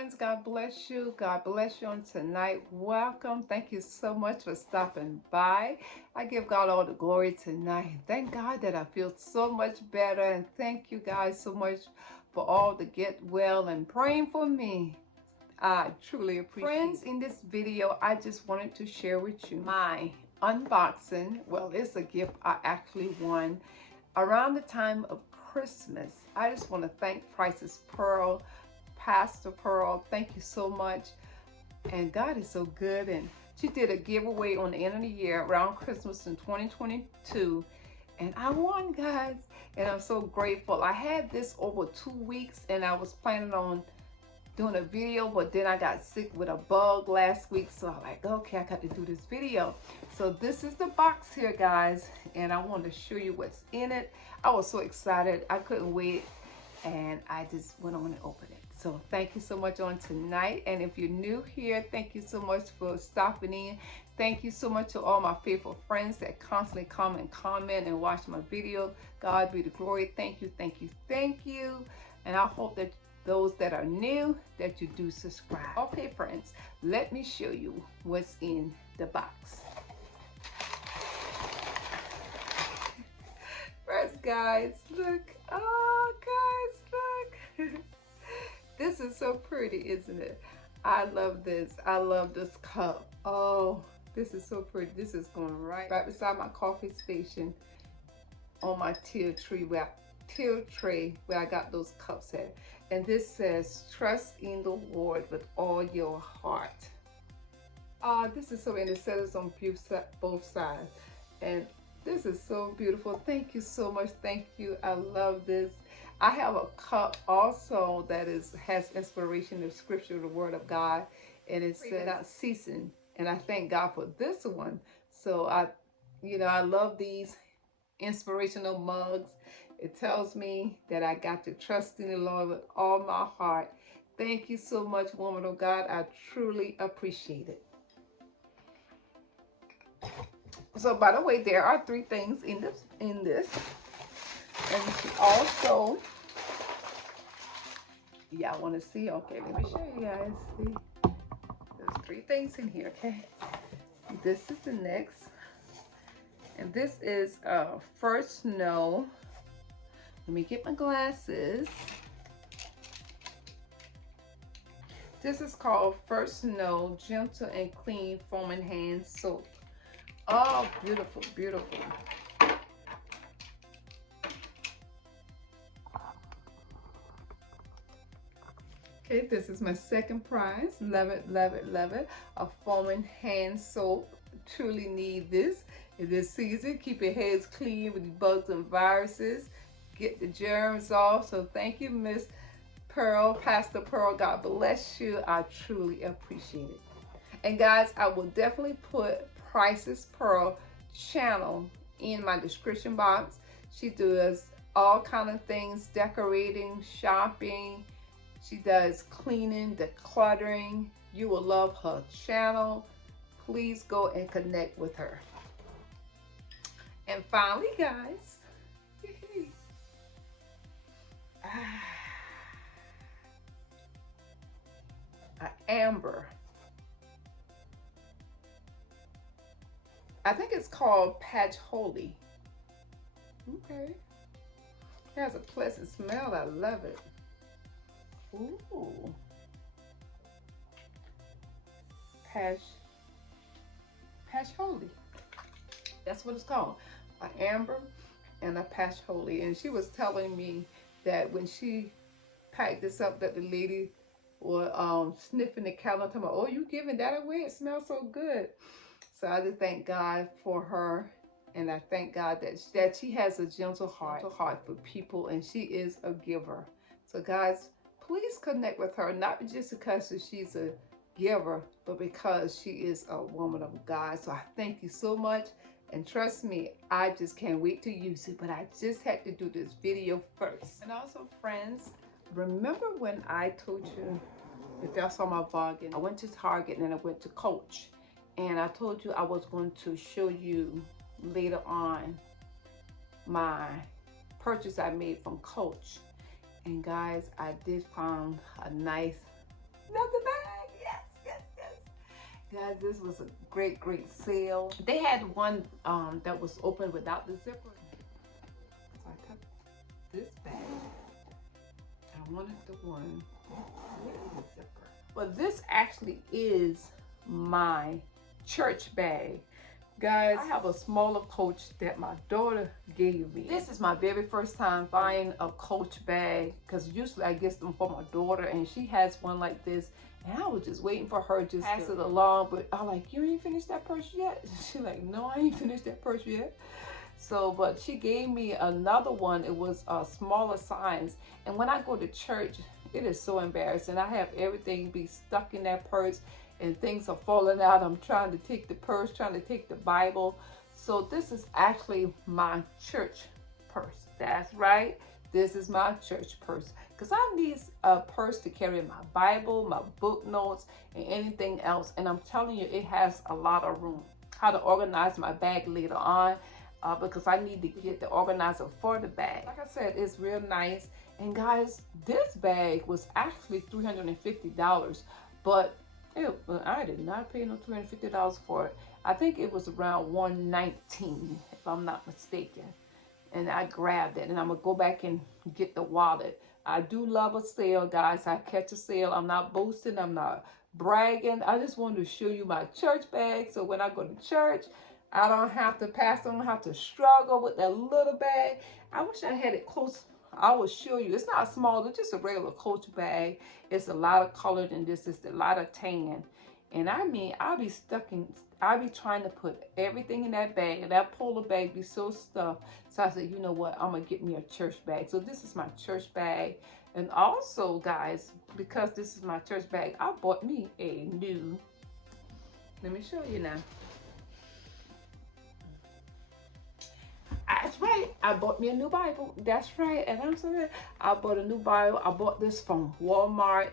friends, God bless you. God bless you on tonight. Welcome. Thank you so much for stopping by. I give God all the glory tonight. Thank God that I feel so much better. And thank you guys so much for all the get well and praying for me. I truly appreciate it. Friends, in this video, I just wanted to share with you my unboxing. Well, it's a gift I actually won around the time of Christmas. I just want to thank Priceless Pearl, Pastor Pearl. Thank you so much. And God is so good. And she did a giveaway on the end of the year around Christmas in 2022. And I won, guys. And I'm so grateful. I had this over 2 weeks and I was planning on doing a video, but then I got sick with a bug last week, so I'm like, okay, I got to do this video. So this is the box here, guys, and I wanted to show you what's in it. I was so excited, I couldn't wait, and I just went on and opened it. So thank you so much on tonight. And if you're new here, thank you so much for stopping in. Thank you so much to all my faithful friends that constantly come and comment and watch my video. God be the glory. Thank you, thank you, thank you. And I hope that those that are new, that you do subscribe. Okay, friends, let me show you what's in the box. First, guys, look. Oh, guys, look. This is so pretty, isn't it? I love this. I love this cup. Oh, this is so pretty. This is going right beside my coffee station on my teal tray where I got those cups at. And this says, trust in the Lord with all your heart. This is so, and it says on both sides. And this is so beautiful. Thank you so much. Thank you. I love this. I have a cup also that has inspiration of scripture, the word of God. And it said, not ceasing. And I thank God for this one. So I love these inspirational mugs. It tells me that I got to trust in the Lord with all my heart. Thank you so much, woman of God. I truly appreciate it. So, by the way, there are 3 things in this. And she also, y'all want to see? Okay, let me show you guys. See, there's 3 things in here. Okay, this is the next, and this is First Snow. Let me get my glasses. This is called First Snow Gentle and Clean Foaming Hand Soap. Oh, beautiful, beautiful. Okay, this is my second prize. Love it, love it, love it. A foaming hand soap. Truly need this in this season. Keep your hands clean with bugs and viruses. Get the germs off. So thank you, Miss Pearl, Pastor Pearl. God bless you. I truly appreciate it. And guys, I will definitely put Priceless Pearl channel in my description box. She does all kind of things, decorating, shopping. She does cleaning, decluttering. You will love her channel. Please go and connect with her. And finally, guys, amber. I think it's called Patch Holy. Okay. It has a pleasant smell. I love it. Ooh. Patch Holy. That's what it's called. An amber and a Patch Holy. And she was telling me that when she packed this up, that the lady was sniffing the counter, talking about, oh, you giving that away? It smells so good. So I just thank God for her, and I thank God that she has a gentle heart for people, and she is a giver. So guys, please connect with her, not just because she's a giver, but because she is a woman of God. So I thank you so much. And trust me, I just can't wait to use it, but I just had to do this video first. And also, friends, remember when I told you, if y'all saw my vlog, I went to Target and then I went to Coach. And I told you I was going to show you later on my purchase I made from Coach. And guys, I did find a nice Not the bag. Yes, yes, yes. Guys, this was a great, great sale. They had one that was open without the zipper. So I took this bag. I wanted the one with the zipper. But this actually is my church bag. Guys, I have a smaller Coach that my daughter gave me. This is my very first time buying a Coach bag because usually I get them for my daughter and she has one like this. And I was just waiting for her just to pass it along. But I'm like, you ain't finished that purse yet? She's like, no, I ain't finished that purse yet. So, but she gave me another one. It was a smaller size. And when I go to church, it is so embarrassing. I have everything be stuck in that purse and things are falling out. I'm trying to take the purse, trying to take the Bible. So this is actually my church purse. That's right. This is my church purse. Because I need a purse to carry my Bible, my book notes, and anything else. And I'm telling you, it has a lot of room. How to organize my bag later on. Because I need to get the organizer for the bag. Like I said, it's real nice. And guys, this bag was actually $350. But I did not pay no $250 for it. I think it was around $119, if I'm not mistaken. And I grabbed it, and I'm gonna go back and get the wallet. I do love a sale, guys. I catch a sale. I'm not boasting. I'm not bragging. I just wanted to show you my church bag, so when I go to church, I don't have to pass. I don't have to struggle with that little bag. I wish I had it close. I will show you. It's not small. It's just a regular Coach bag. It's a lot of color in this. It's a lot of tan. And I mean, I'll be trying to put everything in that bag. And that polar bag be so stuffed. So I said, you know what? I'm going to get me a church bag. So this is my church bag. And also, guys, because this is my church bag, I bought me a new, let me show you now. That's right. I bought me a new Bible. That's right. And I'm sorry. I bought a new Bible. I bought this from Walmart.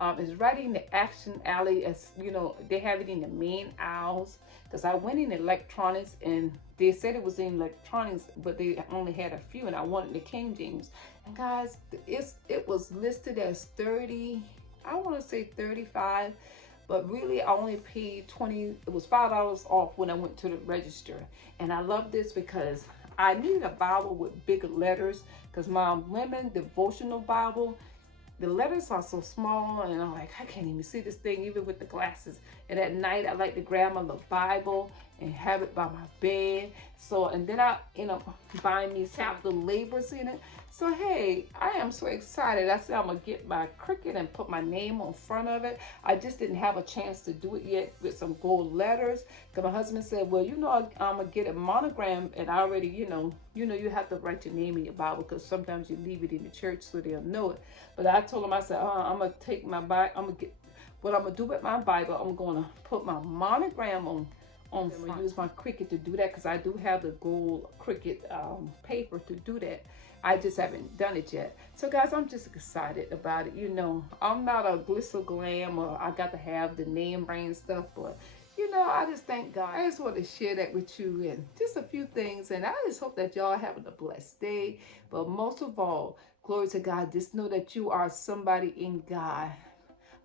It's right in the action alley. As you know, they have it in the main aisles. Because I went in electronics and they said it was in electronics, but they only had a few, and I wanted the King James. And guys, it was listed as 30. I want to say 35. But really, I only paid 20. It was $5 off when I went to the register. And I love this because I needed a Bible with bigger letters because my women devotional Bible, the letters are so small and I'm like, I can't even see this thing even with the glasses. And at night, I like to grab my little Bible and have it by my bed. So, and then I end up buying these chapter labels in it. So, hey, I am so excited. I said I'm going to get my Cricut and put my name on front of it. I just didn't have a chance to do it yet with some gold letters. Because my husband said, well, you know, I'm going to get a monogram. And I already, you know, you have to write your name in your Bible because sometimes you leave it in the church so they'll know it. But I told him, I said, I'm going to take my Bible. I'm going to get, what I'm going to do with my Bible, I'm going to put my monogram on front. I'm going to use my Cricut to do that because I do have the gold Cricut paper to do that. I just haven't done it yet. So guys, I'm just excited about it. You know, I'm not a glisser glam or I got to have the name brand stuff, but you know, I just thank God. I just want to share that with you and just a few things. And I just hope that y'all having a blessed day. But most of all, glory to God. Just know that you are somebody in God.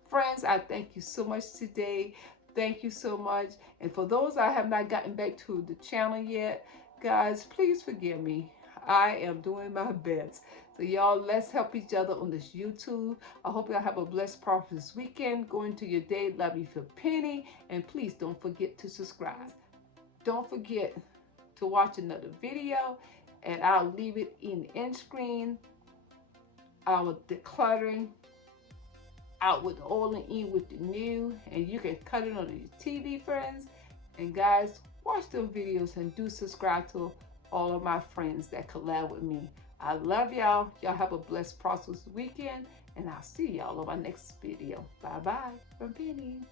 Friends, I thank you so much today. Thank you so much. And for those I have not gotten back to the channel yet, guys, please forgive me. I am doing my best. So y'all, let's help each other on this YouTube. I hope y'all have a blessed, prosperous weekend. Go into your day. Love you for penny. And please don't forget to subscribe. Don't forget to watch another video. And I'll leave it in the end screen. Our decluttering out with the old and in with the new. And you can cut it on your TV, friends. And guys, watch them videos and do subscribe to all of my friends that collab with me. I love y'all. Y'all have a blessed, prosperous weekend. And I'll see y'all on my next video. Bye-bye from Penny.